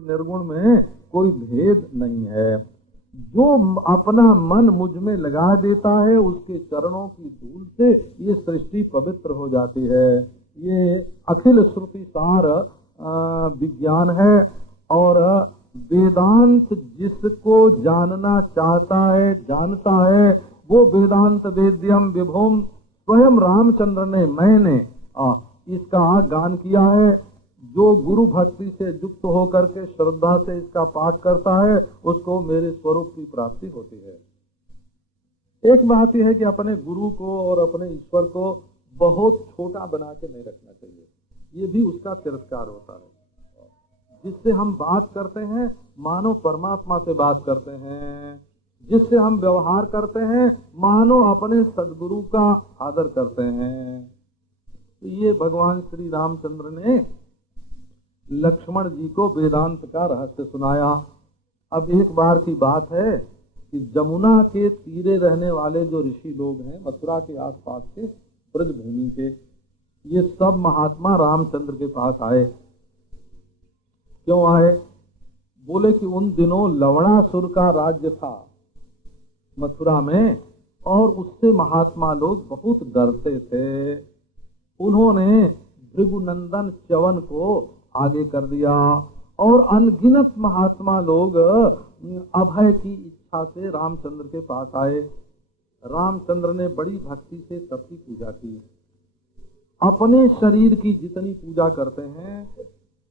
निर्गुण में कोई भेद नहीं है। जो अपना मन मुझ में लगा देता है उसके चरणों की धूल से ये सृष्टि पवित्र हो जाती है। ये अखिल श्रुति सार विज्ञान है। और वेदांत जिसको जानना चाहता है जानता है, वो वेदांत वेद्यम विभुम स्वयं रामचंद्र ने मैंने इसका गान किया है। जो गुरु भक्ति से युक्त होकर के श्रद्धा से इसका पाठ करता है उसको मेरे स्वरूप की प्राप्ति होती है। एक बात यह है कि अपने गुरु को और अपने ईश्वर को बहुत छोटा बना के नहीं रखना चाहिए, ये भी उसका तिरस्कार होता है। जिससे हम बात करते हैं मानो परमात्मा से बात करते हैं, जिससे हम व्यवहार करते हैं मानो अपने सदगुरु का आदर करते हैं। तो ये भगवान श्री रामचंद्र ने लक्ष्मण जी को वेदांत का रहस्य सुनाया। अब एक बार की बात है कि जमुना के तीरे रहने वाले जो ऋषि लोग हैं मथुरा के आसपास के ब्रज भूमि के, ये सब महात्मा रामचंद्र के पास आए। क्यों आए? बोले कि उन दिनों लवणासुर का राज्य था मथुरा में और उससे महात्मा लोग बहुत डरते थे। उन्होंने भृगुनंदन च्यवन को आगे कर दिया और अनगिनत महात्मा लोग अभय की इच्छा से रामचंद्र के पास आए। रामचंद्र ने बड़ी भक्ति से सबकी पूजा की। अपने शरीर की जितनी पूजा करते हैं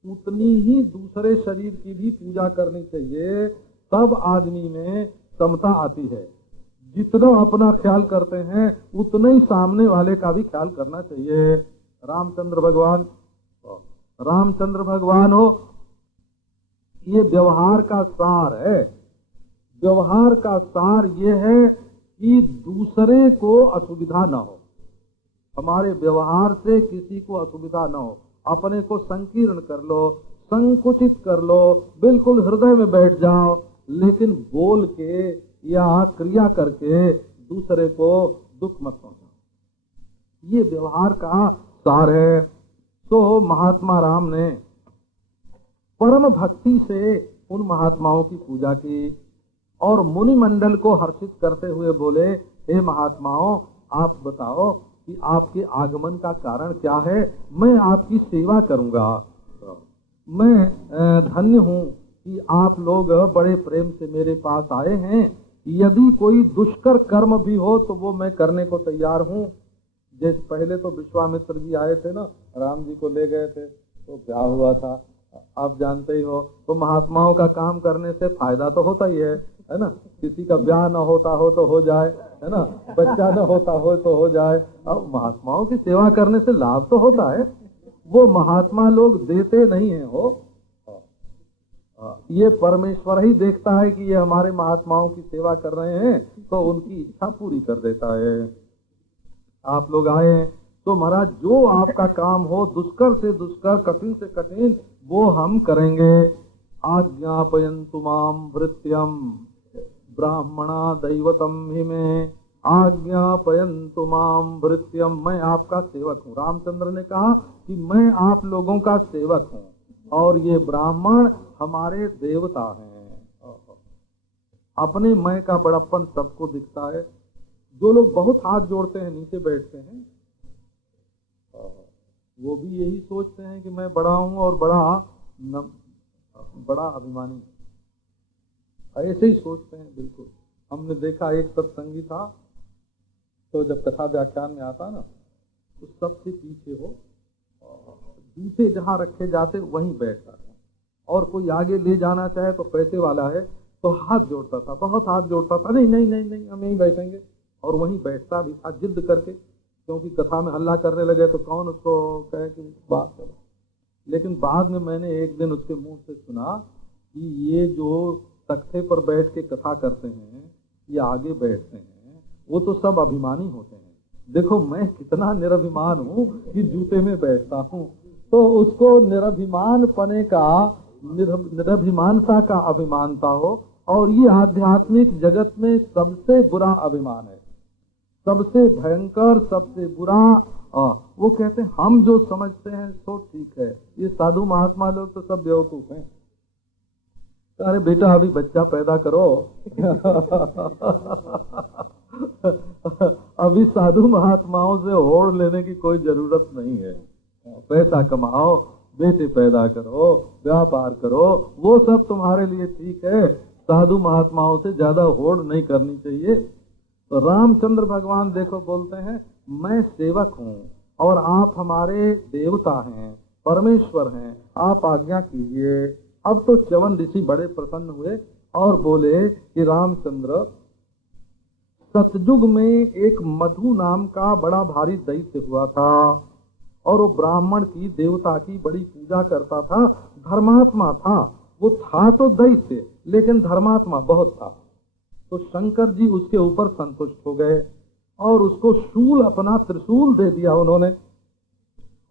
उतनी ही दूसरे शरीर की भी पूजा करनी चाहिए, तब आदमी में समता आती है। जितना अपना ख्याल करते हैं उतना ही सामने वाले का भी ख्याल करना चाहिए। रामचंद्र भगवान हो, ये व्यवहार का सार है। व्यवहार का सार ये है कि दूसरे को असुविधा न हो, हमारे व्यवहार से किसी को असुविधा न हो। अपने को संकीर्ण कर लो, संकुचित कर लो, बिल्कुल हृदय में बैठ जाओ, लेकिन बोल के या क्रिया करके दूसरे को दुख मत पहुंचाओ। ये व्यवहार का सार है। तो महात्मा राम ने परम भक्ति से उन महात्माओं की पूजा की और मुनि मंडल को हर्षित करते हुए बोले, हे महात्माओं, आप बताओ कि आपके आगमन का कारण क्या है, मैं आपकी सेवा करूंगा। मैं धन्य हूँ कि आप लोग बड़े प्रेम से मेरे पास आए हैं। यदि कोई दुष्कर कर्म भी हो तो वो मैं करने को तैयार हूँ। जैसे पहले तो विश्वामित्र जी आए थे ना, राम जी को ले गए थे तो ब्याह हुआ था, आप जानते ही हो। तो महात्माओं का काम करने से फायदा तो होता ही है ना। किसी का ब्याह न होता हो तो हो जाए, है ना, बच्चा न होता हो तो हो जाए। अब महात्माओं की सेवा करने से लाभ तो होता है, वो महात्मा लोग देते नहीं है हो। ये परमेश्वर ही देखता है कि ये हमारे महात्माओं की सेवा कर रहे हैं तो उनकी इच्छा पूरी कर देता है। आप लोग आए तो महाराज जो आपका काम हो, दुष्कर से दुष्कर, कठिन से कठिन, वो हम करेंगे। आज्ञापयन्तु माम भृत्यम ब्राह्मणा दैवतम हि में, आज्ञापयन्तु माम भृत्यम, मैं आपका सेवक हूँ। रामचंद्र ने कहा कि मैं आप लोगों का सेवक हूँ और ये ब्राह्मण हमारे देवता हैं। अपने मैं का बड़प्पन सबको दिखता है। जो लोग बहुत हाथ जोड़ते हैं, नीचे बैठते हैं, वो भी यही सोचते हैं कि मैं बड़ा हूं और बड़ा अभिमानी, ऐसे ही सोचते हैं। बिल्कुल हमने देखा, एक सत्संगी था तो जब कथा व्याख्यान में आता ना तो सबसे पीछे हो, जूते जहाँ रखे जाते वहीं बैठता था, और कोई आगे ले जाना चाहे तो पैसे वाला है तो हाथ जोड़ता था, बहुत हाथ जोड़ता था, नहीं नहीं नहीं नहीं हम यहीं बैठेंगे, और वहीं बैठता भी था जिद करके, क्योंकि कथा में हल्ला करने लगे तो कौन उसको कहे कि बात करो। लेकिन बाद में मैंने एक दिन उसके मुंह से सुना कि ये जो तख्ते पर बैठ के कथा करते हैं, ये आगे बैठते हैं, वो तो सब अभिमानी होते हैं। देखो मैं कितना निरभिमान हूँ कि जूते में बैठता हूँ। तो उसको निरभिमान पने का, निरभिमानता का अभिमानता हो। और ये आध्यात्मिक जगत में सबसे बुरा अभिमान है, सबसे भयंकर, सबसे बुरा। वो कहते हैं हम जो समझते हैं तो ठीक है, ये साधु महात्मा लोग तो सब बेवकूफ हैं, अरे बेटा अभी बच्चा पैदा करो अभी साधु महात्माओं से होड़ लेने की कोई जरूरत नहीं है। पैसा कमाओ, बेटे पैदा करो, व्यापार करो, वो सब तुम्हारे लिए ठीक है। साधु महात्माओं से ज्यादा होड़ नहीं करनी चाहिए। तो रामचंद्र भगवान देखो बोलते हैं, मैं सेवक हूँ और आप हमारे देवता हैं, परमेश्वर हैं, आप आज्ञा कीजिए। अब तो च्यवन ऋषि बड़े प्रसन्न हुए और बोले कि रामचंद्र, सतयुग में एक मधु नाम का बड़ा भारी दैत्य हुआ था और वो ब्राह्मण की देवता की बड़ी पूजा करता था, धर्मात्मा था। वो था तो दैत्य लेकिन धर्मात्मा बहुत था। तो शंकर जी उसके ऊपर संतुष्ट हो गए और उसको शूल, अपना त्रिशूल दे दिया उन्होंने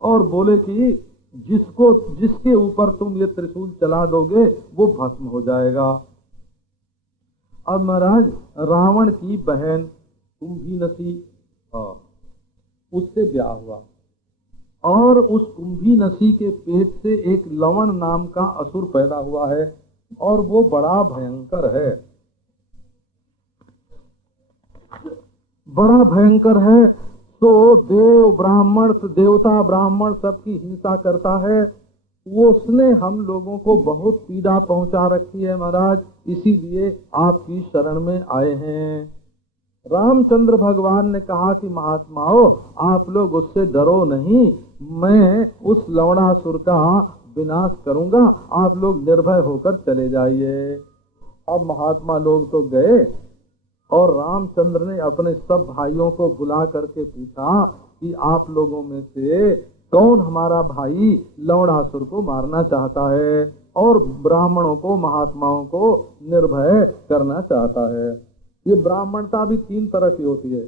और बोले कि जिसके ऊपर तुम ये त्रिशूल चला दोगे वो भस्म हो जाएगा। अब महाराज रावण की बहन कुंभीनसी, उससे ब्याह हुआ और उस कुंभीनसी के पेट से एक लवण नाम का असुर पैदा हुआ है और वो बड़ा भयंकर है, बड़ा भयंकर है। तो देव ब्राह्मण, देवता ब्राह्मण सबकी हिंसा करता है। वो उसने हम लोगों को बहुत पीड़ा पहुंचा रखी है महाराज, इसीलिए आपकी शरण में आए हैं। रामचंद्र भगवान ने कहा कि महात्माओं, आप लोग उससे डरो नहीं, मैं उस लवणासुर का विनाश करूंगा, आप लोग निर्भय होकर चले जाइए। अब महात्मा लोग तो गए और रामचंद्र ने अपने सब भाइयों को बुला करके पूछा कि आप लोगों में से कौन हमारा भाई लवणासुर को मारना चाहता है और ब्राह्मणों को, महात्माओं को निर्भय करना चाहता है। ये ब्राह्मणता भी तीन तरह की होती है,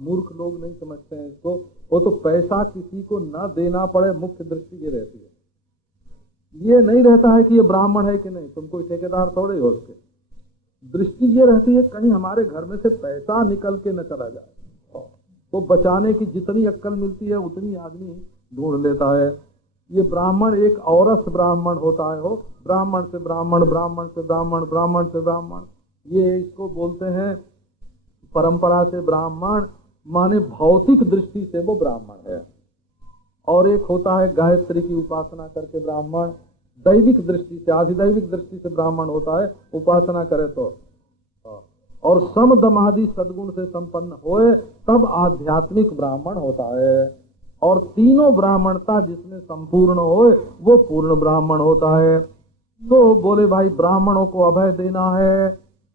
मूर्ख लोग नहीं समझते हैं इसको। वो तो पैसा किसी को न देना पड़े, मुख्य दृष्टि ये रहती है। ये नहीं रहता है कि ये ब्राह्मण है कि नहीं, तुम कोई ठेकेदार थोड़े हो उसके। दृष्टि ये रहती है कहीं हमारे घर में से पैसा निकल के न चला जाए, तो बचाने की जितनी अक्कल मिलती है उतनी आदमी ढूंढ लेता है। ये ब्राह्मण एक औरस ब्राह्मण होता है, हो ब्राह्मण से ब्राह्मण, ब्राह्मण से ब्राह्मण, ब्राह्मण से ब्राह्मण, ये इसको बोलते हैं परंपरा से ब्राह्मण, माने भौतिक दृष्टि से वो ब्राह्मण है। और एक होता है गायत्री की उपासना करके ब्राह्मण, दैविक दृष्टि से, आधिदैविक दृष्टि से ब्राह्मण होता है, उपासना करे तो। और सम दमादि सद्गुण से संपन्न होए तब आध्यात्मिक ब्राह्मण होता है। और तीनों ब्राह्मणता जिसमें संपूर्ण होए वो पूर्ण ब्राह्मण होता है। तो बोले भाई ब्राह्मणों को अभय देना है।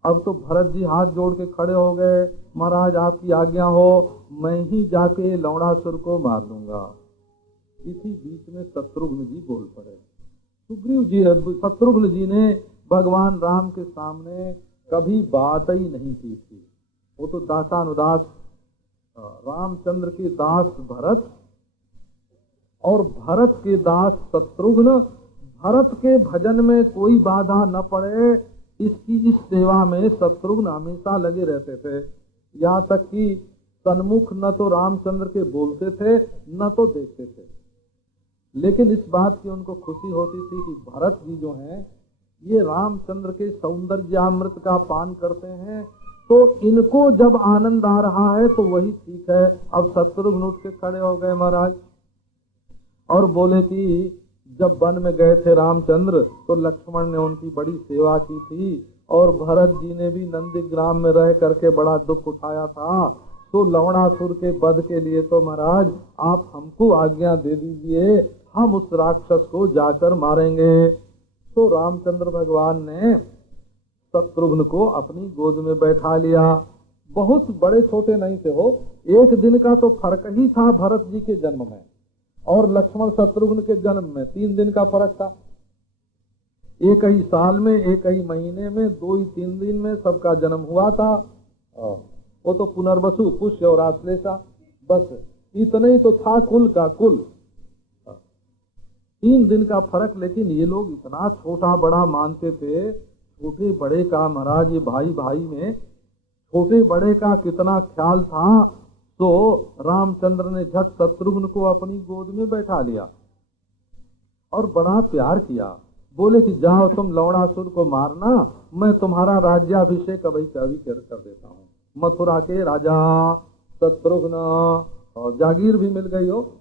अब तो भरत जी हाथ जोड़ के खड़े हो गए, महाराज आपकी आज्ञा हो, मैं ही जाके लवणासुर को मार दूंगा। इसी बीच में शत्रुघ्न जी बोल पड़े। सुग्रीव जी, शत्रुघ्न जी ने भगवान राम के सामने कभी बात ही नहीं की थी। वो तो दासानुदास, रामचंद्र के दास भरत और भरत के दास शत्रुघ्न, भरत के भजन में कोई बाधा न पड़े इसकी इस सेवा में शत्रुघ्न हमेशा लगे रहते थे। यहाँ तक कि सन्मुख न तो रामचंद्र के बोलते थे न तो देखते थे, लेकिन इस बात की उनको खुशी होती थी कि भरत जी जो हैं ये रामचंद्र के सौंदर्यामृत का पान करते हैं, तो इनको जब आनंद आ रहा है तो वही ठीक है। अब शत्रुघ्न उठ के खड़े हो गए महाराज और बोले कि जब वन में गए थे रामचंद्र तो लक्ष्मण ने उनकी बड़ी सेवा की थी और भरत जी ने भी नंदीग्राम में रह करके बड़ा दुख उठाया था। तो लवणासुर के वध के लिए तो महाराज आप हमको आज्ञा दे दीजिए, हम उस राक्षस को जाकर मारेंगे। तो रामचंद्र भगवान ने शत्रुघ्न को अपनी गोद में बैठा लिया। बहुत बड़े छोटे नहीं थे हो, एक दिन का तो फर्क ही था भरत जी के जन्म में और लक्ष्मण शत्रुघ्न के जन्म में 3 दिन का फर्क था। एक ही साल में, एक ही महीने में, 2 ही 3 दिन में सबका जन्म हुआ था। वो तो पुनर्वसु, पुष्य और आश्लेषा, बस इतना ही तो था कुल का कुल। 3 दिन का फर्क, लेकिन ये लोग इतना छोटा बड़ा मानते थे। छोटे बड़े का महाराज, ये भाई भाई में छोटे बड़े का कितना ख्याल था। तो रामचंद्र ने झट शत्रुघ्न को अपनी गोद में बैठा लिया और बड़ा प्यार किया, बोले कि जाओ तुम लवणासुर को मारना, मैं तुम्हारा राज्याभिषेक अभी कर देता हूँ। मथुरा के राजा शत्रुघ्न, और जागीर भी मिल गई हो,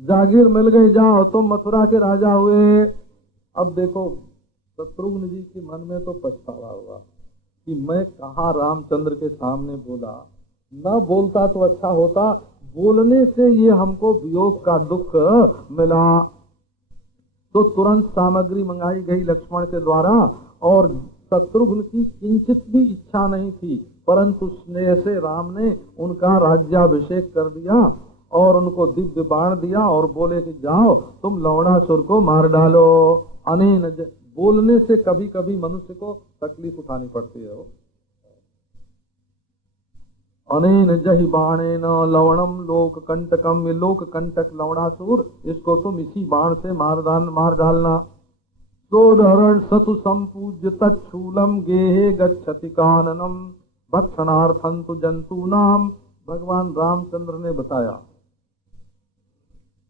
जागीर मिल गई, जाओ तुम मथुरा के राजा हुए। अब देखो शत्रुघ्न जी के मन में तो पछतावा हुआ कि मैं कहाँ रामचंद्र के सामने बोला, न बोलता तो अच्छा होता, बोलने से ये हमको वियोग का दुख मिला। तो तुरंत सामग्री मंगाई गई लक्ष्मण के द्वारा, और शत्रुघ्न की किंचित भी इच्छा नहीं थी, परंतु स्नेह से राम ने उनका राज्याभिषेक कर दिया और उनको दिव्य बाण दिया और बोले कि जाओ तुम लवणासुर को मार डालो। अनेन बोलने से कभी कभी मनुष्य को तकलीफ उठानी पड़ती है। अनेन जहि बाणेन लवणम लोक कंटकम, ये लोक कंटक लवणासुर, इसको तुम इसी बाण से मार डालना। सोधरण सतु संपूज्य तत्शूलम गेहे गच्छति काननम भक्षणार्थं तु जंतूनाम। भगवान रामचंद्र ने बताया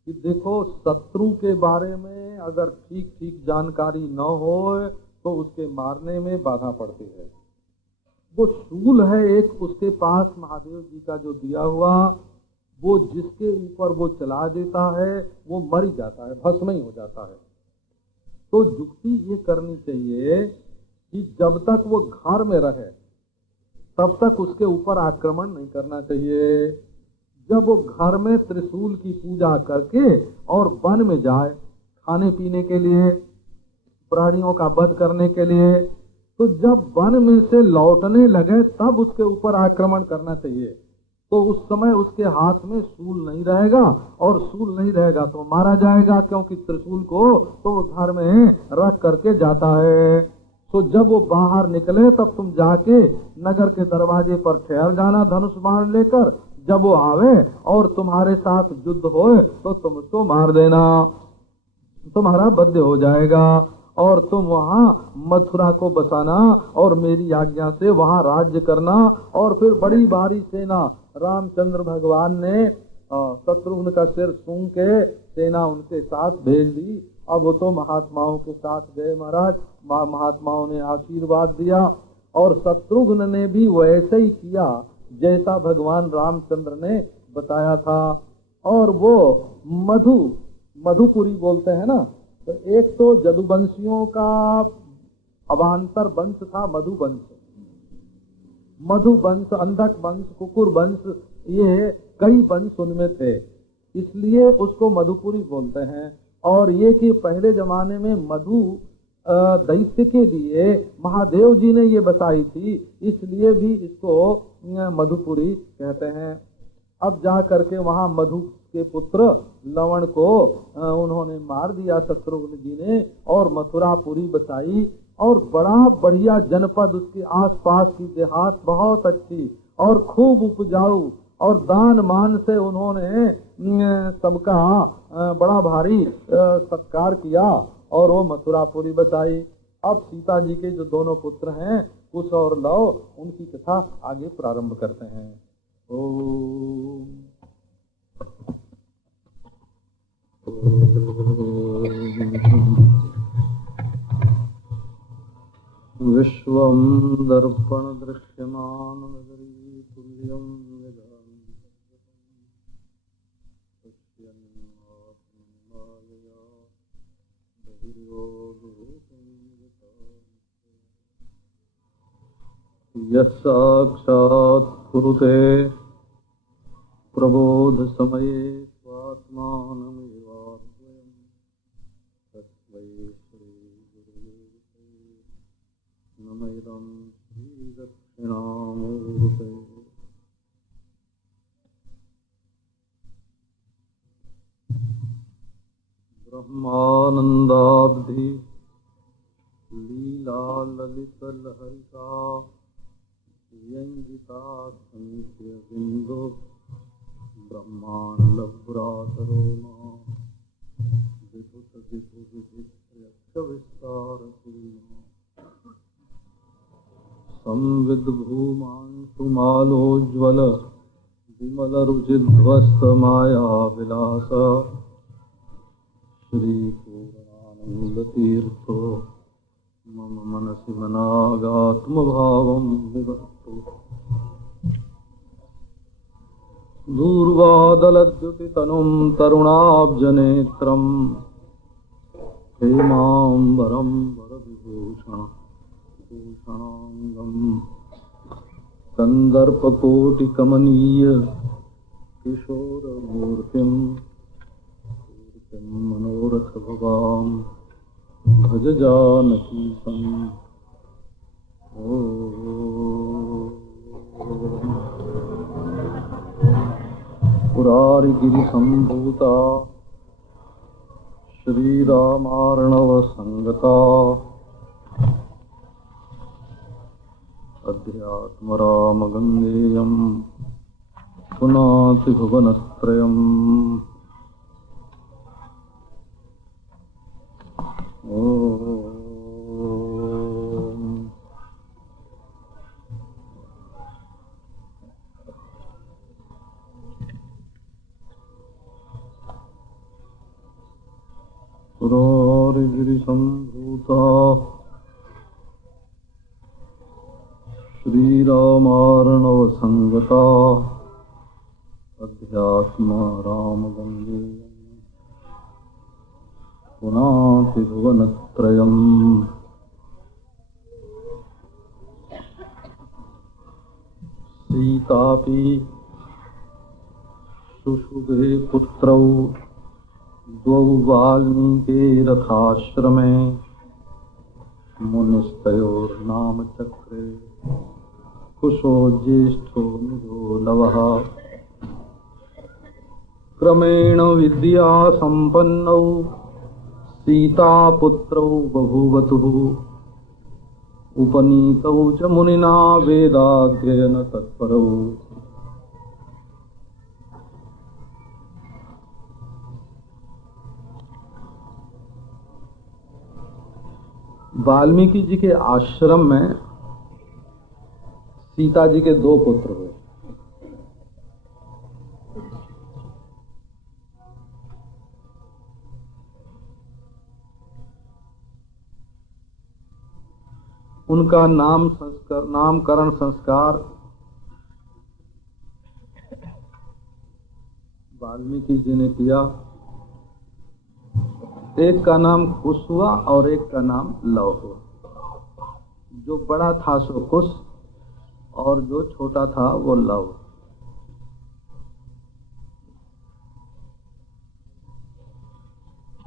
कि देखो शत्रु के बारे में अगर ठीक ठीक जानकारी न हो तो उसके मारने में बाधा पड़ती है। वो शूल है एक उसके पास महादेव जी का जो दिया हुआ, वो जिसके ऊपर वो चला देता है वो मर ही जाता है, भस्म ही हो जाता है। तो युक्ति ये करनी चाहिए कि जब तक वो घर में रहे तब तक उसके ऊपर आक्रमण नहीं करना चाहिए। जब वो घर में त्रिशूल की पूजा करके और वन में जाए खाने पीने के लिए, प्राणियों का वध करने के लिए, तो जब वन में से लौटने लगे तब उसके ऊपर आक्रमण करना चाहिए। तो उस समय उसके हाथ में शूल नहीं रहेगा, और शूल नहीं रहेगा तो मारा जाएगा, क्योंकि त्रिशूल को तो वो घर में रख करके जाता है। तो जब वो बाहर निकले तब तुम जाके नगर के दरवाजे पर ठहर जाना धनुष बाण लेकर। जब वो आवे और तुम्हारे साथ युद्ध होए तो तुम उसको मार देना, तुम्हारा वध हो जाएगा। और तुम वहाँ मथुरा को बसाना और मेरी आज्ञा से वहाँ राज्य करना। और फिर बड़ी भारी सेना रामचंद्र भगवान ने शत्रुघ्न का सिर सूंघ के सेना उनके साथ भेज दी। अब वो तो महात्माओं के साथ गए महाराज, महात्माओं ने आशीर्वाद दिया और शत्रुघ्न ने भी वैसे ही किया जैसा भगवान रामचंद्र ने बताया था। और वो मधुपुरी बोलते हैं ना, तो एक तो जदुवंशियों का अवान्तर वंश था मधुवंश, मधुवंश, अंधक वंश, कुकुर वंश, ये कई वंश उनमें थे, इसलिए उसको मधुपुरी बोलते हैं। और ये कि पहले जमाने में मधु दैत्य के लिए महादेव जी ने ये बसाई थी, इसलिए भी इसको मधुपुरी कहते हैं। अब जा करके वहाँ मधु के पुत्र लवण को उन्होंने मार दिया शत्रुघ्न जी ने, और मथुरापुरी बसाई। और बड़ा बढ़िया जनपद, उसके आसपास की देहात बहुत अच्छी और खूब उपजाऊ, और दान मान से उन्होंने सबका बड़ा भारी सत्कार किया और वो मथुरापुरी बसाई। अब सीता जी के जो दोनों पुत्र हैं कुश और लव, उनकी कथा आगे प्रारंभ करते हैं। ओम विश्वं दर्पण दृश्यमान नगरी तुल्यं यस्साक्षात् कुरुते प्रबोध समये स्वात्मानमेवाद्वयम् तस्मै श्रीगुरुवे नमः श्रीदक्षिणामूर्ते। ब्रह्मानंदाब्धि लीला ललित लहरिका व्यंजिता संख्य बिंदु ब्रह्मांड पुरातरोमा विभुत विभु विचित्र विस्तार संविद भूमांशु मालोज्वल विमल रुचिध्वस्त माया विलास श्री पूर्णानंद मूलतीर्थो मम मनसि मनागात्मभावं विभक्तो दूर्वादलद्युतितनुं तरुणाब्जनेत्रं हेमाम्बरं वरविभूषणाङ्गम् कन्दर्पकोटिकमनीय किशोरमूर्तिं मनोरथभवां भज जानकीं। पुरारिगिरिसम्भूता श्रीरामार्णवसङ्गता अध्यात्मरामगङ्गेयं पुनाति भुवनत्रयम्। पुरारिगिरिसम्भूता श्रीरामार्णवसङ्गता अध्यात्मरामगङ्गेयं पुनाति भुवनत्रयम्। सीतापि शुशुभे पुत्रौ द्वौ वाल्मीकिरथाश्रमे मुनिस्तयोर्नामचक्रे कुशो ज्येष्ठो निजो लवः। क्रमेण विद्यासम्पन्नौ सीतापुत्रौ बभूवतुः उपनीतौ च मुनिना वेदाध्ययनतत्परौ। वाल्मीकि जी के आश्रम में सीता जी के दो पुत्र हुए। उनका नामकरण संस्कार वाल्मीकि जी ने किया। एक का नाम कुश हुआ और एक का नाम लव हुआ। जो बड़ा था सो कुश और जो छोटा था वो लव।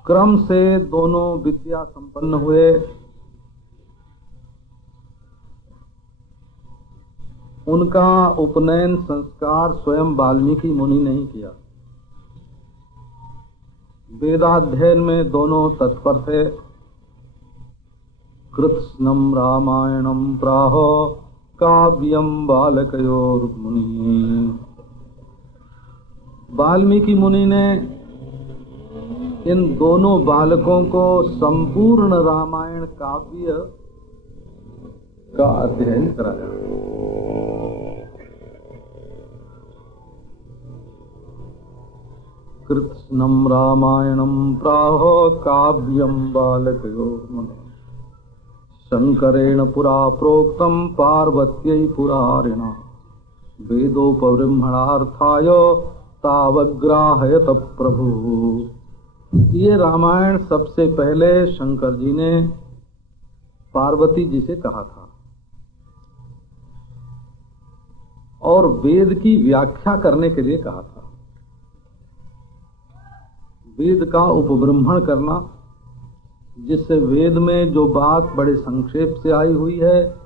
क्रम से दोनों विद्या संपन्न हुए। उनका उपनयन संस्कार स्वयं वाल्मीकि मुनि ने ही किया। वेदाध्ययन में दोनों तत्पर थे। कृत्स्नम रामायणम प्राह काव्यम बालकयोर्मुनि। वाल्मीकि मुनि ने इन दोनों बालकों को संपूर्ण रामायण काव्य का अध्ययन कराया। कृत्स्नम रामायणम प्राह काव्यम बालकयोर्मुनि। शंकरेण पुरा प्रोक्तम पार्वत्यै पुरारिणा वेदोपब्रह्मणार्थाय तावग्राहयत प्रभु। ये रामायण सबसे पहले शंकर जी ने पार्वती जी से कहा था और वेद की व्याख्या करने के लिए कहा था। वेद का उपब्रह्मण करना, जिससे वेद में जो बात बड़े संक्षेप से आई हुई है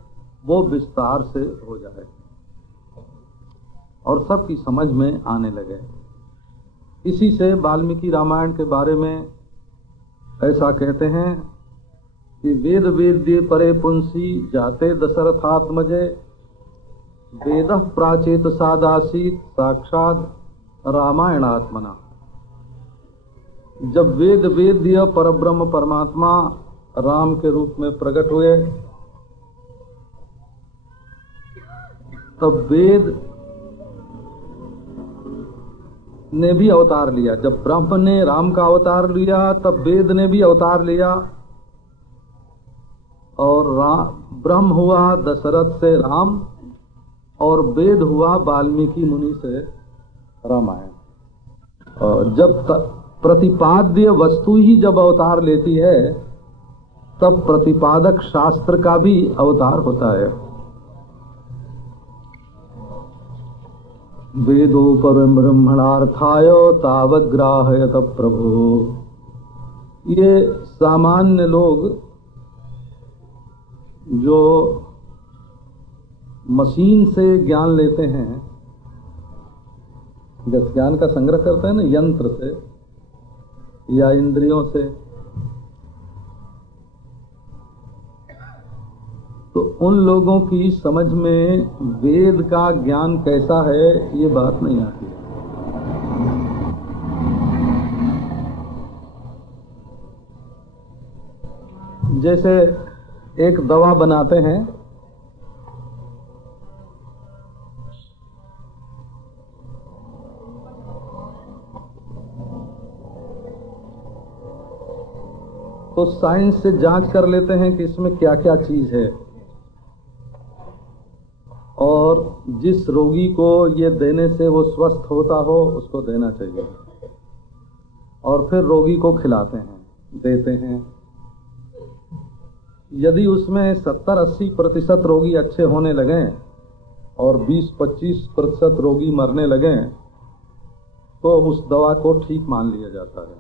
वो विस्तार से हो जाए और सबकी समझ में आने लगे। इसी से वाल्मीकि रामायण के बारे में ऐसा कहते हैं कि वेद वेद्ये परे पुंसी जाते दशरथात्मजे वेदः प्राचेत सादासीत साक्षात रामायणात्मना। जब वेद वेद्य परब्रह्म परमात्मा राम के रूप में प्रकट हुए तब वेद ने भी अवतार लिया। जब ब्रह्म ने राम का अवतार लिया तब वेद ने भी अवतार लिया। और ब्रह्म हुआ दशरथ से राम, और वेद हुआ वाल्मीकि मुनि से रामायण। और जब प्रतिपाद्य वस्तु ही जब अवतार लेती है, तब प्रतिपादक शास्त्र का भी अवतार होता है। वेदो परम ब्रह्मणार्थाय तावग्राहयत प्रभु। ये सामान्य लोग जो मशीन से ज्ञान लेते हैं, जब ज्ञान का संग्रह करते हैं ना यंत्र से या इंद्रियों से, तो उन लोगों की समझ में वेद का ज्ञान कैसा है ये बात नहीं आती है। जैसे एक दवा बनाते हैं, तो साइंस से जांच कर लेते हैं कि इसमें क्या क्या चीज है, और जिस रोगी को ये देने से वो स्वस्थ होता हो उसको देना चाहिए, और फिर रोगी को खिलाते हैं, देते हैं। यदि उसमें 70-80% रोगी अच्छे होने लगें और 20-25% रोगी मरने लगें, तो उस दवा को ठीक मान लिया जाता है।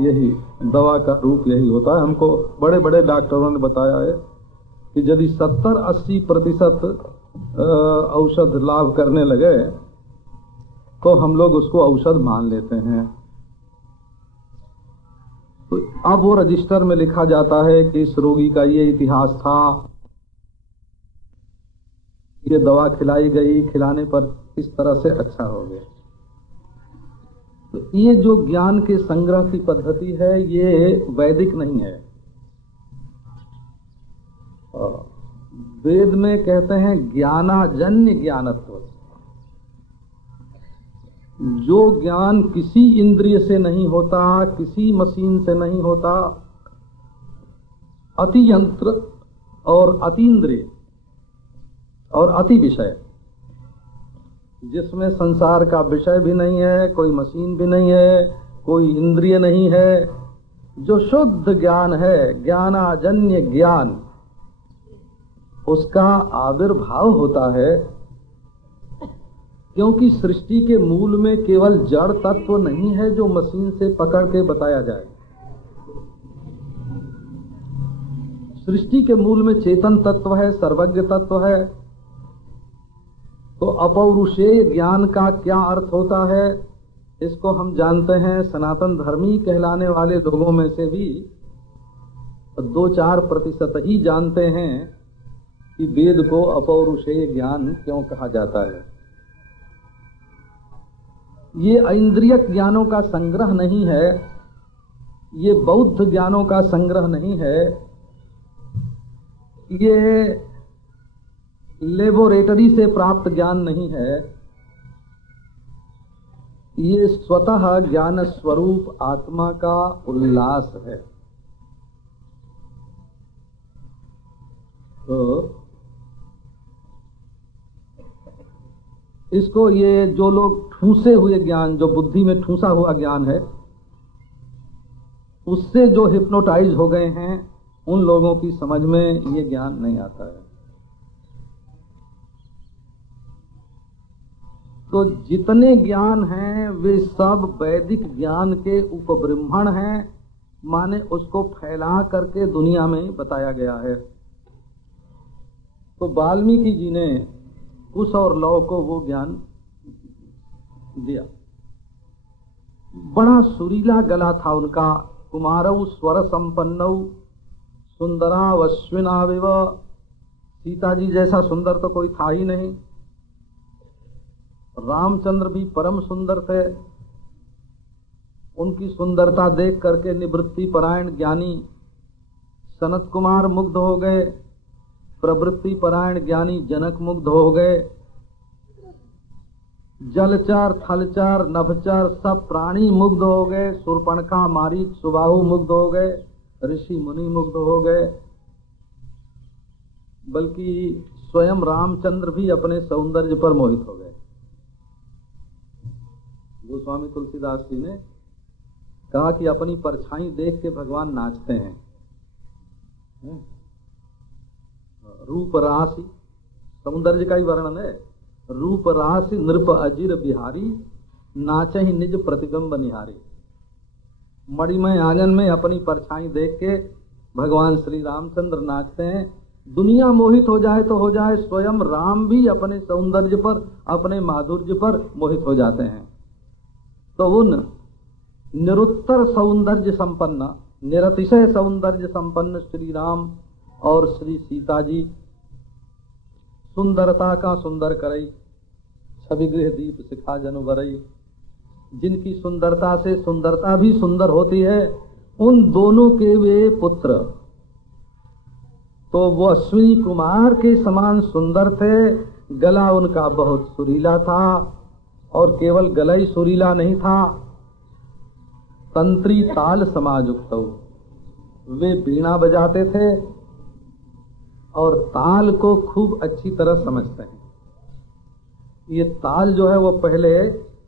यही दवा का रूप यही होता है। हमको बड़े बड़े डॉक्टरों ने बताया है कि यदि 70-80% औषध लाभ करने लगे तो हम लोग उसको औषध मान लेते हैं। तो अब वो रजिस्टर में लिखा जाता है कि इस रोगी का ये इतिहास था, ये दवा खिलाई गई, खिलाने पर इस तरह से अच्छा हो गया। तो ये जो ज्ञान के संग्रह की पद्धति है ये वैदिक नहीं है। वेद में कहते हैं ज्ञानाजन्य ज्ञानत्व। जो ज्ञान किसी इंद्रिय से नहीं होता, किसी मशीन से नहीं होता, अति यंत्र और अतीन्द्रिय और अति विषय, जिसमें संसार का विषय भी नहीं है, कोई मशीन भी नहीं है, कोई इंद्रिय नहीं है, जो शुद्ध ज्ञान है, ज्ञानाजन्य ज्ञान, उसका आविर्भाव होता है। क्योंकि सृष्टि के मूल में केवल जड़ तत्व नहीं है जो मशीन से पकड़ के बताया जाए। सृष्टि के मूल में चेतन तत्व है, सर्वज्ञ तत्व है। तो अपौरुषेय ज्ञान का क्या अर्थ होता है, इसको हम जानते हैं। सनातन धर्मी कहलाने वाले लोगों में से भी 2-4% ही जानते हैं कि वेद को अपौरुषेय ज्ञान क्यों कहा जाता है। ये ऐन्द्रियक ज्ञानों का संग्रह नहीं है, ये बौद्ध ज्ञानों का संग्रह नहीं है, ये लेबोरेटरी से प्राप्त ज्ञान नहीं है, ये स्वतः ज्ञान स्वरूप आत्मा का उल्लास है। तो इसको ये जो लोग ठूसे हुए ज्ञान, जो बुद्धि में ठूसा हुआ ज्ञान है, उससे जो हिप्नोटाइज हो गए हैं, उन लोगों की समझ में ये ज्ञान नहीं आता है। तो जितने ज्ञान हैं वे सब वैदिक ज्ञान के उपब्रह्मण हैं, माने उसको फैला करके दुनिया में बताया गया है। तो वाल्मीकि जी ने कुश और लव को वो ज्ञान दिया। बड़ा सुरीला गला था उनका। कुमारौ स्वर संपन्नौ सुंदरावश्विनाविव। सीता जी जैसा सुंदर तो कोई था ही नहीं। रामचंद्र भी परम सुंदर थे। उनकी सुंदरता देख करके निवृत्ति परायण ज्ञानी सनत कुमार मुग्ध हो गए, प्रवृत्ति परायण ज्ञानी जनक मुग्ध हो गए, जलचर थलचर नभचर सब प्राणी मुग्ध हो गए, शूर्पणखा मारीच सुबाहु मुग्ध हो गए, ऋषि मुनि मुग्ध हो गए, बल्कि स्वयं रामचंद्र भी अपने सौंदर्य पर मोहित हो गए। गोस्वामी तुलसीदास जी ने कहा कि अपनी परछाई देख के भगवान नाचते हैं। रूप राशि, सौंदर्य का ही वर्णन है। रूप राशि नृप अजिर बिहारी, नाचे ही निज प्रतिबिंब निहारी। मणिमय आंगन में अपनी परछाई देख के भगवान श्री रामचंद्र नाचते हैं। दुनिया मोहित हो जाए तो हो जाए, स्वयं राम भी अपने सौंदर्य पर, अपने माधुर्य पर मोहित हो जाते हैं। तो उन निरुत्तर सौंदर्य संपन्न, निरतिशय सौंदर्य संपन्न श्री राम और श्री सीता जी सुंदरता का सुंदर करई, छवि गृह दीप शिखा जनु बरई, जिनकी सुंदरता से सुंदरता भी सुंदर होती है, उन दोनों के वे पुत्र तो वो अश्विनी कुमार के समान सुंदर थे। गला उनका बहुत सुरीला था, और केवल गला ही सुरीला नहीं था, तंत्री ताल समाजुक्त, वे बीणा बजाते थे और ताल को खूब अच्छी तरह समझते हैं। ये ताल जो है वो पहले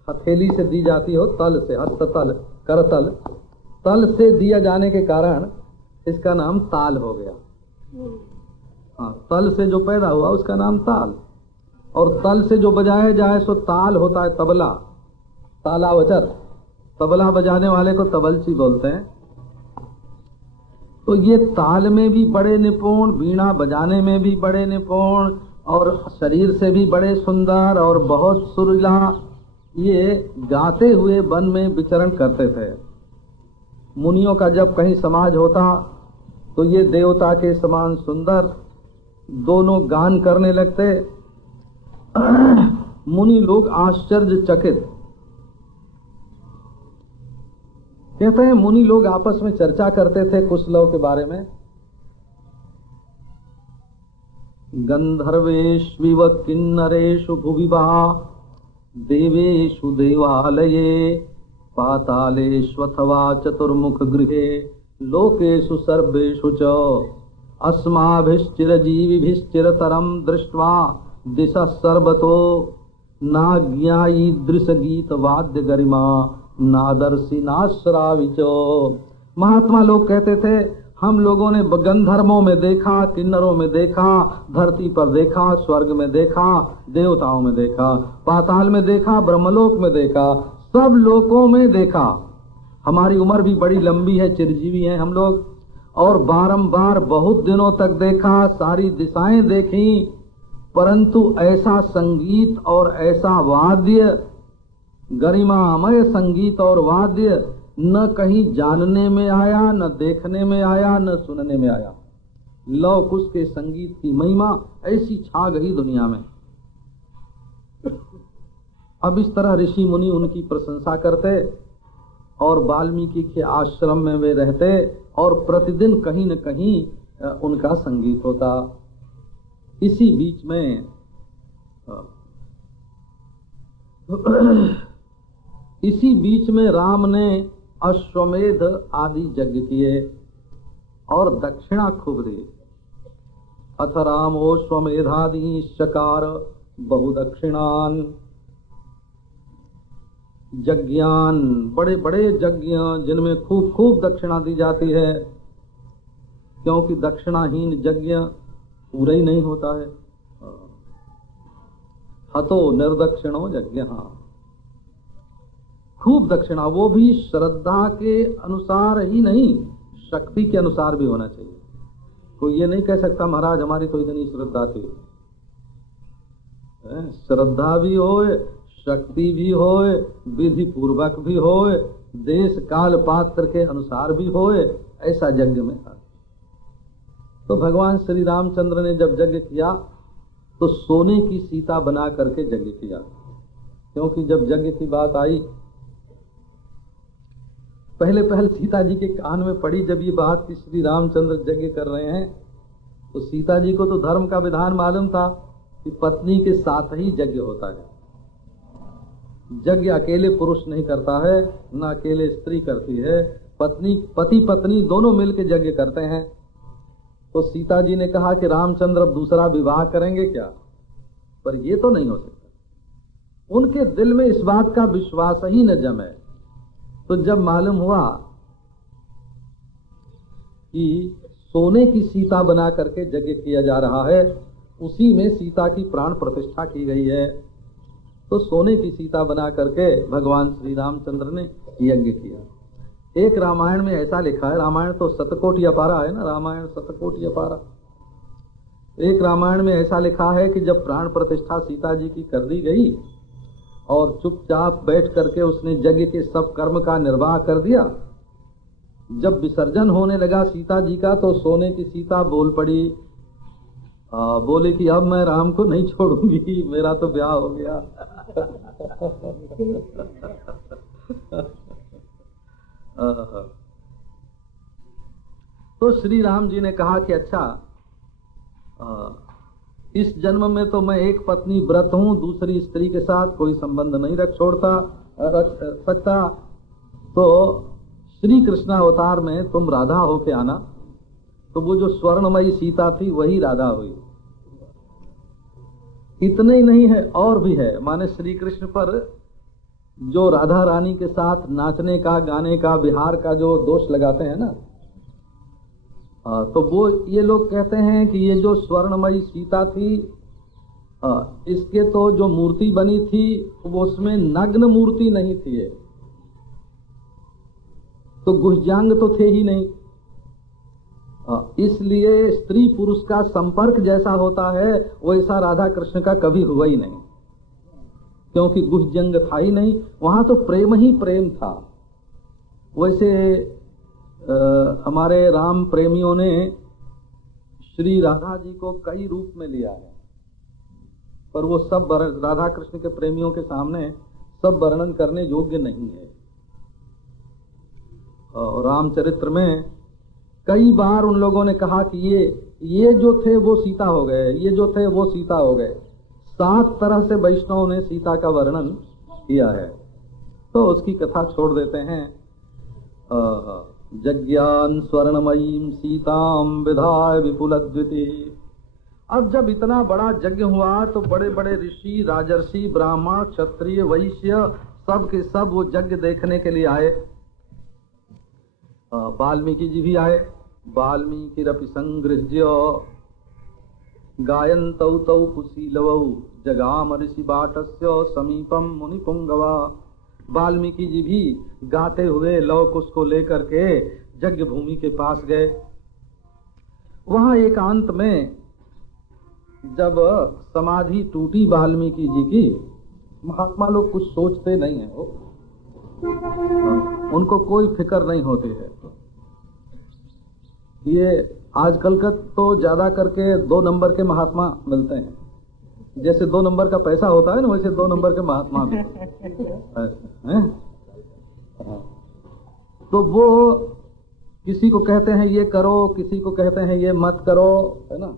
हथेली से दी जाती हो, तल से, हस्ततल, करतल, तल से दिया जाने के कारण इसका नाम ताल हो गया। हाँ, तल से जो पैदा हुआ उसका नाम ताल, और तल से जो बजाया जाए सो ताल होता है तबला, तालावचर। तबला बजाने वाले को तबलची बोलते हैं। तो ये ताल में भी बड़े निपुण, वीणा बजाने में भी बड़े निपुण, और शरीर से भी बड़े सुंदर और बहुत सुरीला, ये गाते हुए वन में विचरण करते थे। मुनियों का जब कहीं समाज होता तो ये देवता के समान सुंदर दोनों गान करने लगते। मुनि लोग आश्चर्यचकित, कहते हैं मुनि लोग आपस में चर्चा करते थे कुशलव के बारे में। गंधर्वेष्विव किन्नरेषु भुविवा, देवेषु देवालये, पातालेष्वथवा चतुर्मुख गृहे, लोकेषु सर्वेषु च, अस्माभिश्चिरजीविभिश्चिरतरं दृष्ट्वा दिशा सर्वतो, नाज्ञायीदृश गीत वाद्य गरिमा, नादर्शी नाश्राविच। महात्मा लोग कहते थे हम लोगों ने गंधर्वों में देखा, किन्नरों में देखा, धरती पर देखा, स्वर्ग में देखा, देवताओं में देखा, पाताल में देखा, ब्रह्मलोक में देखा, सब लोकों में देखा। हमारी उम्र भी बड़ी लंबी है, चिरजीवी हैं हम लोग, और बारंबार बहुत दिनों तक देखा, सारी दिशाएं देखी, परंतु ऐसा संगीत और ऐसा वाद्य, गरिमामय संगीत और वाद्य न कहीं जानने में आया, न देखने में आया, न सुनने में आया। लौ कुश के संगीत की महिमा ऐसी छा गई दुनिया में। अब इस तरह ऋषि मुनि उनकी प्रशंसा करते, और वाल्मीकि के आश्रम में वे रहते, और प्रतिदिन कहीं न कहीं उनका संगीत होता। इसी बीच में राम ने अश्वमेध आदि यज्ञ किए और दक्षिणा खूब दी। अथ रामो श्वमेधादि शकार बहुदक्षिणान, यज्ञान, बड़े बड़े यज्ञ जिनमें खूब खूब दक्षिणा दी जाती है, क्योंकि दक्षिणाहीन यज्ञ पूरा ही नहीं होता है। हतो निर्दक्षिणो यज्ञ, खूब दक्षिणा, वो भी श्रद्धा के अनुसार ही नहीं, शक्ति के अनुसार भी होना चाहिए। कोई ये नहीं कह सकता महाराज हमारी तो इतनी श्रद्धा थी। श्रद्धा भी होए, शक्ति भी होए, विधि पूर्वक भी होए, देश काल पात्र के अनुसार भी होए, ऐसा यज्ञ में था। तो भगवान श्री रामचंद्र ने जब यज्ञ किया तो सोने की सीता बना करके यज्ञ किया, क्योंकि जब यज्ञ की बात आई, पहले सीता जी के कान में पड़ी जब ये बात कि श्री रामचंद्र यज्ञ कर रहे हैं, तो सीता जी को तो धर्म का विधान मालूम था कि पत्नी के साथ ही यज्ञ होता है। यज्ञ अकेले पुरुष नहीं करता है, न अकेले स्त्री करती है, पति पत्नी दोनों मिलकर यज्ञ करते हैं। तो सीता जी ने कहा कि रामचंद्र अब दूसरा विवाह करेंगे क्या? पर ये तो नहीं हो सकता। उनके दिल में इस बात का विश्वास ही न जमे। तो जब मालूम हुआ कि सोने की सीता बना करके यज्ञ किया जा रहा है, उसी में सीता की प्राण प्रतिष्ठा की गई है, तो सोने की सीता बना करके भगवान श्री रामचंद्र ने यज्ञ किया। एक रामायण में ऐसा लिखा है, रामायण तो शतकोटि अपारा है ना, रामायण शतकोटि अपारा। एक रामायण में ऐसा लिखा है कि जब प्राण प्रतिष्ठा सीता जी की कर दी गई और चुपचाप बैठ करके उसने यज्ञ के सब कर्म का निर्वाह कर दिया, जब विसर्जन होने लगा सीता जी का, तो सोने की सीता बोल पड़ी, बोले कि अब मैं राम को नहीं छोड़ूंगी, मेरा तो ब्याह हो गया। तो श्री राम जी ने कहा कि अच्छा, इस जन्म में तो मैं एक पत्नी व्रत हूं, दूसरी स्त्री के साथ कोई संबंध नहीं रख सकता, तो श्री कृष्ण अवतार में तुम राधा होके आना। तो वो जो स्वर्णमयी सीता थी वही राधा हुई। इतना ही नहीं है, और भी है। माने श्री कृष्ण पर जो राधा रानी के साथ नाचने का, गाने का, विहार का जो दोष लगाते हैं ना, तो वो ये लोग कहते हैं कि ये जो स्वर्णमयी सीता थी, इसके तो जो मूर्ति बनी थी वो उसमें नग्न मूर्ति नहीं थी, ये तो गुहजांग तो थे ही नहीं। इसलिए स्त्री पुरुष का संपर्क जैसा होता है वैसा राधा कृष्ण का कभी हुआ ही नहीं, क्योंकि गुहजंग था ही नहीं, वहां तो प्रेम ही प्रेम था। वैसे हमारे राम प्रेमियों ने श्री राधा जी को कई रूप में लिया है, पर वो सब राधा कृष्ण के प्रेमियों के सामने सब वर्णन करने योग्य नहीं है। रामचरित्र में कई बार उन लोगों ने कहा कि ये जो थे वो सीता हो गए, ये जो थे वो सीता हो गए। 7 तरह से वैष्णवों ने सीता का वर्णन किया है, तो उसकी कथा छोड़ देते हैं। जज्ञान स्वर्णमयीं सीतां विधाय विपुलद्विति। अब जब इतना बड़ा यज्ञ हुआ तो बड़े बड़े ऋषि, राजर्षि, ब्राह्मण, क्षत्रिय, वैश्य सब के सब वो यज्ञ देखने के लिए आए। वाल्मीकि जी भी आए। वाल्मीकिरपि संगृह्य गायन्तौ तौ कुशीलवौ जगाम ऋषि बाटस्य समीपम मुनि पुंगवा। वाल्मीकि जी भी गाते हुए लौ कुश को लेकर के यज्ञ भूमि के पास गए। वहां एकांत में जब समाधि टूटी वाल्मीकि जी की, महात्मा लोग कुछ सोचते नहीं है, उनको कोई फिक्र नहीं होती है। ये आजकल का तो ज्यादा करके 2 नंबर के महात्मा मिलते हैं। जैसे 2 नंबर का पैसा होता है ना, वैसे 2 नंबर के महात्मा भी हैं। तो वो किसी को कहते हैं ये करो, किसी को कहते हैं ये मत करो, है ना।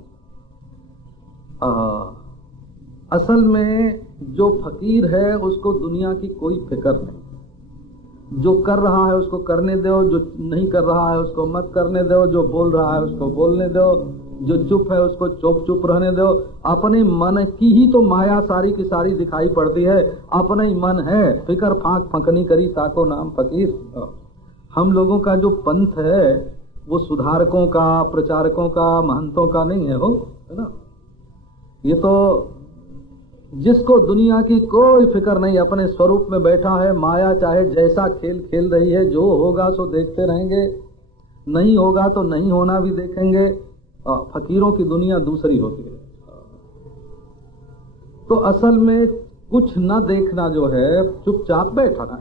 असल में जो फकीर है उसको दुनिया की कोई फिक्र नहीं। जो कर रहा है उसको करने दो, जो नहीं कर रहा है उसको मत करने दो, जो बोल रहा है उसको बोलने दो, जो चुप है उसको चुप रहने दो। अपने मन की ही तो माया सारी की सारी दिखाई पड़ती है। अपना ही मन है, फिकर फांक फंकनी करी ताको नाम फकीर। हम लोगों का जो पंथ है वो सुधारकों का, प्रचारकों का, महंतों का नहीं है, है ना। ये तो जिसको दुनिया की कोई फिक्र नहीं, अपने स्वरूप में बैठा है। माया चाहे जैसा खेल खेल रही है, जो होगा सो देखते रहेंगे, नहीं होगा तो नहीं होना भी देखेंगे। फकीरों की दुनिया दूसरी होती है। तो असल में कुछ न देखना जो है, चुपचाप बैठना।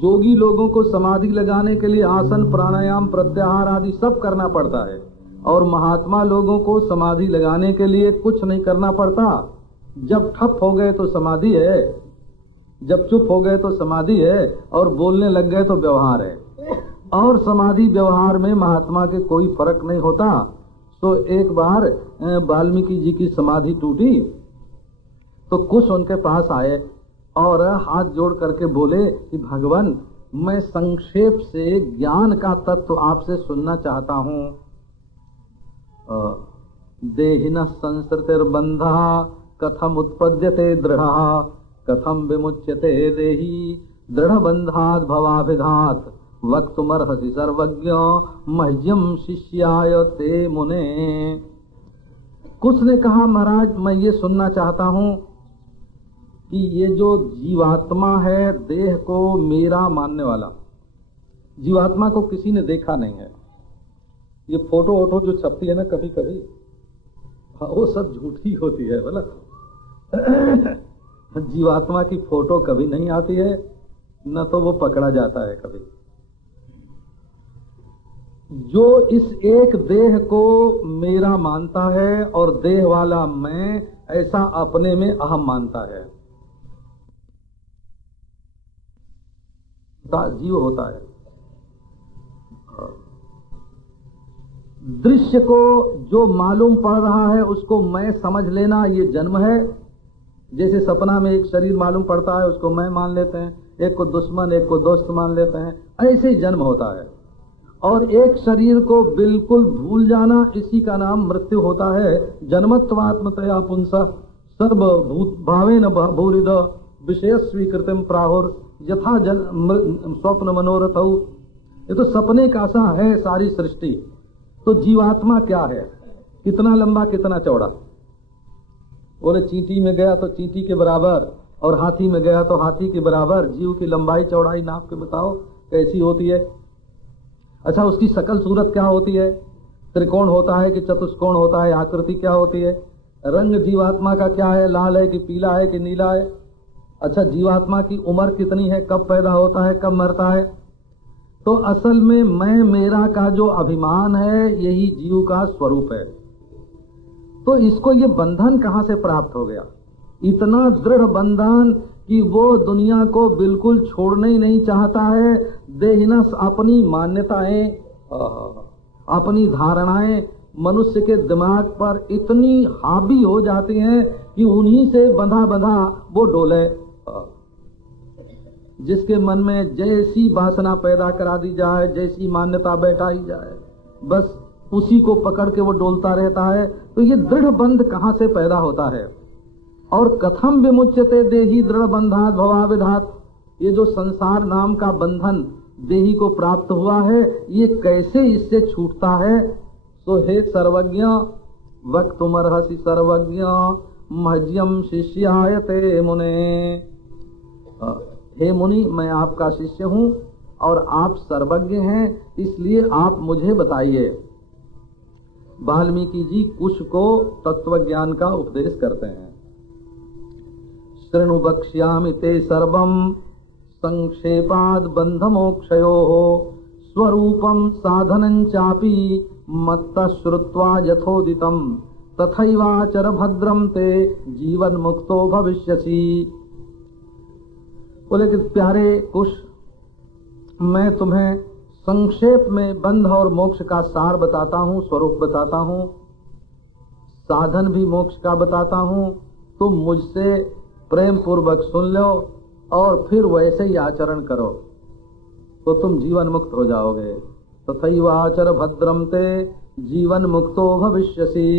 जोगी लोगों को समाधि लगाने के लिए आसन, प्राणायाम, प्रत्याहार आदि सब करना पड़ता है, और महात्मा लोगों को समाधि लगाने के लिए कुछ नहीं करना पड़ता। जब ठप हो गए तो समाधि है, जब चुप हो गए तो समाधि है, और बोलने लग गए तो व्यवहार है। और समाधि व्यवहार में महात्मा के कोई फर्क नहीं होता। तो एक बार वाल्मीकि जी की समाधि टूटी तो कुछ उनके पास आए और हाथ जोड़ करके बोले कि भगवान, मैं संक्षेप से ज्ञान का तत्व आपसे सुनना चाहता हूँ। देहिनः संसृतिर्बन्धः कथम उत्पद्यते दृढ़ः कथम विमुच्यते देही दृढ़बन्धात् भवाभिधात् वक्तुमर्हसि सर्वज्ञ मह्यम शिष्याय ते मुने। कुछ ने कहा महाराज मैं ये सुनना चाहता हूँ कि ये जो जीवात्मा है देह को मेरा मानने वाला, जीवात्मा को किसी ने देखा नहीं है। ये फोटो वोटो जो छपती है ना कभी कभी, वो सब झूठी होती है बोला। जीवात्मा की फोटो कभी नहीं आती है, न तो वो पकड़ा जाता है कभी। जो इस एक देह को मेरा मानता है और देह वाला मैं, ऐसा अपने में अहम मानता है, जीव होता है। दृश्य को जो मालूम पड़ रहा है उसको मैं समझ लेना, ये जन्म है। जैसे सपना में एक शरीर मालूम पड़ता है उसको मैं मान लेते हैं, एक को दुश्मन एक को दोस्त मान लेते हैं, ऐसे ही जन्म होता है। और एक शरीर को बिल्कुल भूल जाना, इसी का नाम मृत्यु होता है। जन्मत्वात्मतया पुंसः सर्वभूत भावेन भूरिद विषय स्वीकृतिम प्राहुर यथा स्वप्न मनोरथौ। ये तो सपने का सा है सारी सृष्टि। तो जीवात्मा क्या है, कितना लंबा कितना चौड़ा? बोले चींटी में गया तो चींटी के बराबर, और हाथी में गया तो हाथी के बराबर। जीव की लंबाई चौड़ाई नाप के बताओ कैसी होती है? अच्छा, उसकी शकल सूरत क्या होती है? त्रिकोण होता है कि चतुष्कोण होता है? आकृति क्या होती है? रंग जीवात्मा का क्या है, लाल है कि पीला है कि नीला है? अच्छा, जीवात्मा की उम्र कितनी है, कब पैदा होता है, कब मरता है? तो असल में मैं मेरा का जो अभिमान है यही जीव का स्वरूप है। तो इसको ये बंधन कहाँ से प्राप्त हो गया? इतना दृढ़ बंधन कि वो दुनिया को बिल्कुल छोड़ना ही नहीं चाहता है। देहिनस अपनी मान्यताएं, अपनी धारणाएं मनुष्य के दिमाग पर इतनी हावी हो जाती हैं कि उन्हीं से बंधा बंधा वो डोले। जिसके मन में जैसी वासना पैदा करा दी जाए, जैसी मान्यता बैठाई जाए, बस उसी को पकड़ के वो डोलता रहता है। तो ये दृढ़ बंध कहाँ से पैदा होता है? और कथम विमुच्यते देही दृढ़ बंधात् भवाविधात्, ये जो संसार नाम का बंधन देही को प्राप्त हुआ है, ये कैसे इससे छूटता है? तो हे सर्वज्ञ वक्तुमर्हसि सर्वज्ञ मह्यम शिष्याय ते मुने। हे मुनि, मैं आपका शिष्य हूँ और आप सर्वज्ञ हैं, इसलिए आप मुझे बताइए। वाल्मीकि जी कुश को तत्व ज्ञान का उपदेश करते हैं। शृणु वक्ष्यामि ते सर्वं संक्षेपाद् बंध मोक्षयोः स्वरूपं साधनं चापि मत्तः श्रुत्वा यथोदितं तथैवाचर भद्रं ते जीवन मुक्तो भविष्यसि। बोले कि प्यारे कुश, मैं तुम्हें संक्षेप में बंध और मोक्ष का सार बताता हूँ, स्वरूप बताता हूँ, साधन भी मोक्ष का बताता हूँ। तुम मुझसे प्रेम पूर्वक सुन लो और फिर वैसे ही आचरण करो तो तुम जीवन मुक्त हो जाओगे। तथैवाचर भद्रम ते जीवन मुक्तो भविष्यसि।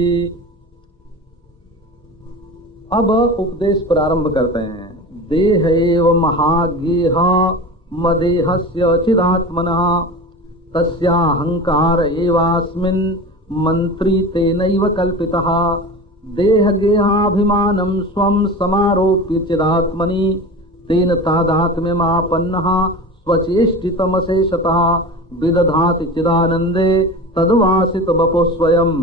अब उपदेश प्रारंभ करते हैं। देह एव महाज्ञेह मदेहस्य चिदात्मनः तस्याहंकार एवास्मिन् मंत्री तेनैव कल्पितः। देह गेहाभिमानं स्वं समारोप्य चिदात्मनि तेन तादात्म्यमापन्नः स्वचेष्टितमशेषतः विदधाति चिदानंदे तद्वासित बपो स्वयं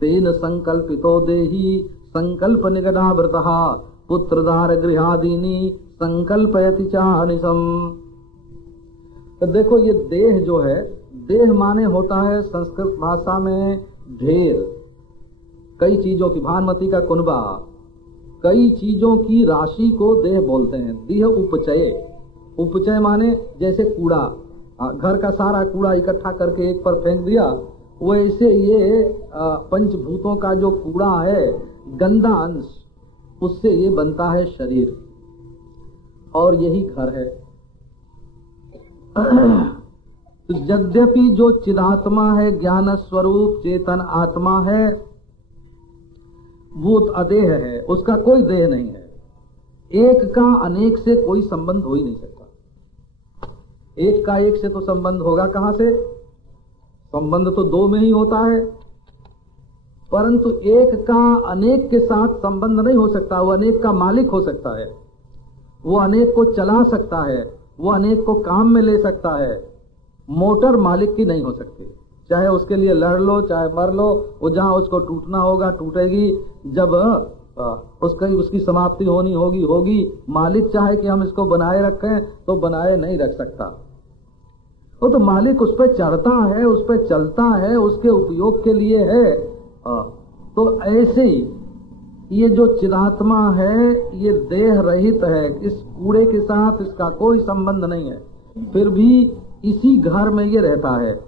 तेन संकल्पितो देही संकल्प निगडावृतः पुत्रदार गृहादीनि संकल्पयति चानिसम। तो देखो, ये देह जो है, देह माने होता है संस्कृत भाषा में ढेर, कई चीजों की, भानुमति का कुनबा, कई चीजों की राशि को देह बोलते हैं। देह उपचय, उपचय माने जैसे कूड़ा, घर का सारा कूड़ा इकट्ठा करके एक पर फेंक दिया, वैसे ये पंचभूतों का जो कूड़ा है, गंदा अंश, उससे ये बनता है शरीर, और यही घर है। तो यद्यपि जो चिदात्मा है, ज्ञान स्वरूप चेतन आत्मा है, वो अदेह है, उसका कोई देह नहीं है। एक का अनेक से कोई संबंध हो ही नहीं सकता। एक का एक से तो संबंध होगा कहां से? संबंध तो दो में ही होता है, परंतु एक का अनेक के साथ संबंध नहीं हो सकता। वो अनेक का मालिक हो सकता है, वो अनेक को चला सकता है, वो अनेक को काम में ले सकता है। मोटर मालिक की नहीं हो सकती। चाहे उसके लिए लड़ लो, चाहे मर लो, वो जहां उसको टूटना होगा टूटेगी। जब उसकी समाप्ति होनी होगी। मालिक चाहे कि हम इसको बनाए रखें तो बनाए नहीं रख सकता। वो तो मालिक उस पर चढ़ता है, उस पर चलता है, उसके उपयोग के लिए है। तो ऐसे ही ये जो चिदात्मा है, ये देह रहित है, इस कूड़े के साथ इसका कोई संबंध नहीं है, फिर भी इसी घर में ये रहता है।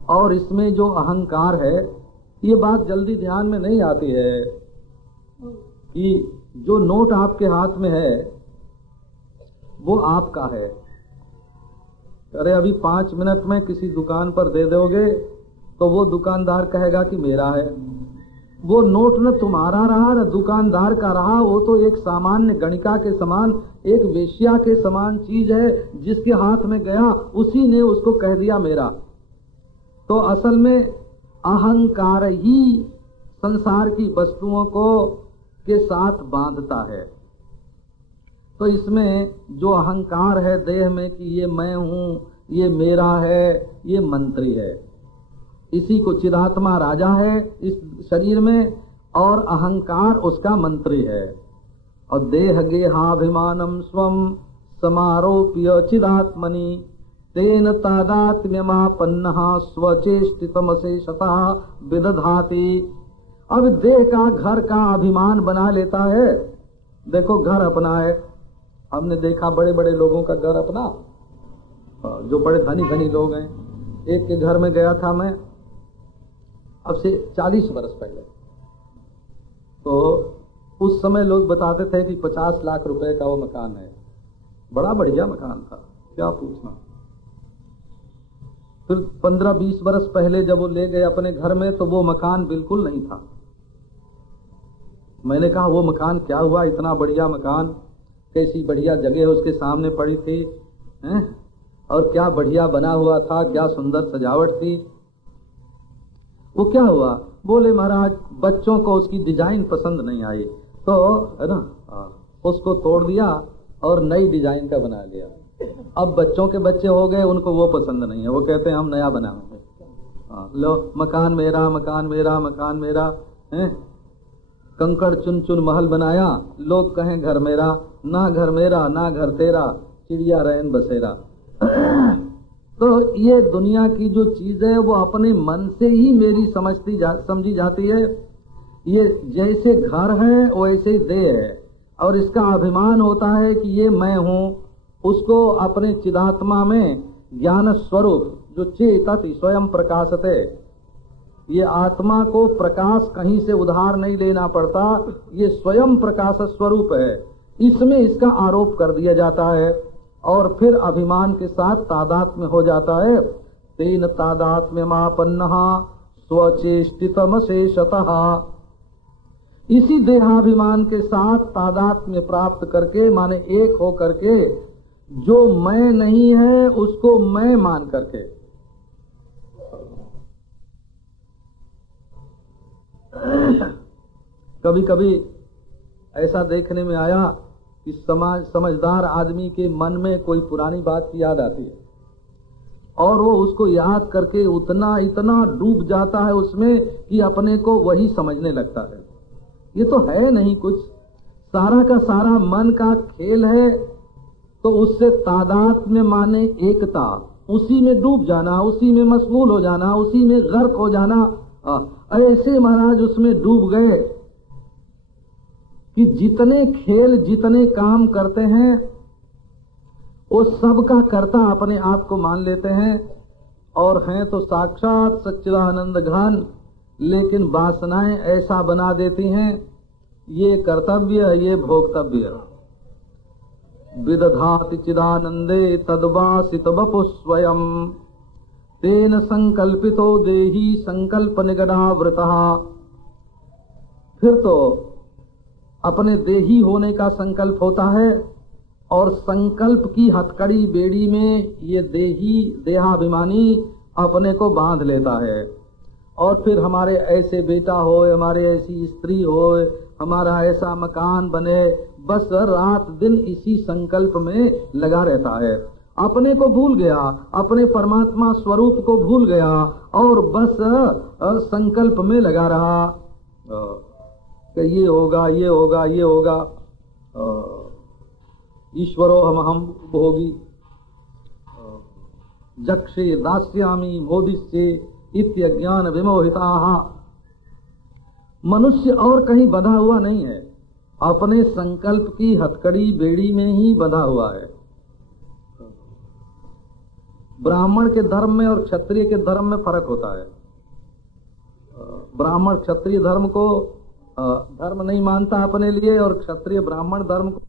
और इसमें जो अहंकार है, ये बात जल्दी ध्यान में नहीं आती है कि जो नोट आपके हाथ में है वो आपका है। अरे अभी 5 मिनट में किसी दुकान पर दे दोगे तो वो दुकानदार कहेगा कि मेरा है। वो नोट न तुम्हारा रहा न दुकानदार का रहा, वो तो एक सामान्य गणिका के समान, एक वेश्या के समान चीज है, जिसके हाथ में गया उसी ने उसको कह दिया मेरा। तो असल में अहंकार ही संसार की वस्तुओं को के साथ बांधता है। तो इसमें जो अहंकार है देह में कि ये मैं हूँ, ये मेरा है, ये मंत्री है। इसी को चिदात्मा राजा है इस शरीर में, और अहंकार उसका मंत्री है। और देह गेहाभिमानम स्वम समारोप्य चिदात्मनि तेन तादात्म्यमापन्नः स्वचेष्टितमशेषतः विदधाति। अब देह का घर का अभिमान बना लेता है। देखो घर अपना है, हमने देखा बड़े बड़े लोगों का घर अपना, जो बड़े धनी धनी लोग हैं। एक के घर में गया था मैं, अब से 40 वर्ष पहले। तो उस समय लोग बताते थे कि 50 लाख रुपए का वो मकान है, बड़ा बढ़िया मकान था, क्या पूछना। फिर 15-20 वर्ष पहले जब वो ले गए अपने घर में तो वो मकान बिल्कुल नहीं था। मैंने कहा वो मकान क्या हुआ, इतना बढ़िया मकान, कैसी बढ़िया जगह उसके सामने पड़ी थी हैं? और क्या बढ़िया बना हुआ था, क्या सुंदर सजावट थी। वो क्या हुआ? बोले महाराज बच्चों को उसकी डिजाइन पसंद नहीं आई, तो है ना उसको तोड़ दिया और नई डिजाइन का बना लिया। अब बच्चों के बच्चे हो गए, उनको वो पसंद नहीं है, वो कहते हैं हम नया बनाएंगे। लो मकान मेरा, मकान मेरा, मकान मेरा है। कंकड़ चुन चुन महल बनाया, लोग कहें घर मेरा, ना घर मेरा ना घर तेरा, चिड़िया रैन बसेरा। तो ये दुनिया की जो चीज है वो अपने मन से ही मेरी समझी जाती है। ये जैसे घर है वैसे ही देह है, और इसका अभिमान होता है कि ये मैं हूँ। उसको अपने चिदात्मा में ज्ञान स्वरूप जो चेतति स्वयं प्रकाशते, ये आत्मा को प्रकाश कहीं से उधार नहीं लेना पड़ता, ये स्वयं प्रकाश स्वरूप है। इसमें इसका आरोप कर दिया जाता है और फिर अभिमान के साथ तादात्म्य हो जाता है। तेन तादात्म्यमापन्नः स्वचेष्टितमशेषतः। इसी देहाभिमान के साथ तादात्म्य प्राप्त करके, माने एक हो करके, जो मैं नहीं है उसको मैं मान करके, कभी कभी ऐसा देखने में आया कि समझदार आदमी के मन में कोई पुरानी बात की याद आती है और वो उसको याद करके इतना डूब जाता है उसमें कि अपने को वही समझने लगता है। ये तो है नहीं कुछ, सारा का सारा मन का खेल है। तो उससे तादात्म्य माने एकता, उसी में डूब जाना, उसी में मशगूल हो जाना, उसी में गर्क हो जाना। ऐसे महाराज उसमें डूब गए कि जितने खेल जितने काम करते हैं वो सबका कर्ता अपने आप को मान लेते हैं और हैं तो साक्षात सच्चिदानंद घन, लेकिन वासनाएं ऐसा बना देती हैं, ये कर्तव्य ये भोक्तव्य। विदधाति चिदानंदे तद्वासित वपु स्वयं तेन संकल्पितो देही संकल्प निगडावृतः। फिर तो अपने देही होने का संकल्प होता है और संकल्प की हथकड़ी बेड़ी में ये देहाभिमानी अपने को बांध लेता है। और फिर हमारे ऐसे बेटा हो, हमारे ऐसी स्त्री हो, हमारा ऐसा मकान बने, बस रात दिन इसी संकल्प में लगा रहता है। अपने को भूल गया, अपने परमात्मा स्वरूप को भूल गया और बस संकल्प में लगा रहा कि ये होगा, ये होगा, ये होगा। ईश्वरो हम भोगी जक्षे दास्यामि मोदिष्ये इत्यज्ञान विमोहिताः। मनुष्य और कहीं बंधा हुआ नहीं है, अपने संकल्प की हथकड़ी बेड़ी में ही बंधा हुआ है। ब्राह्मण के धर्म में और क्षत्रिय के धर्म में फर्क होता है। ब्राह्मण क्षत्रिय धर्म को धर्म नहीं मानता अपने लिए और क्षत्रिय ब्राह्मण धर्म को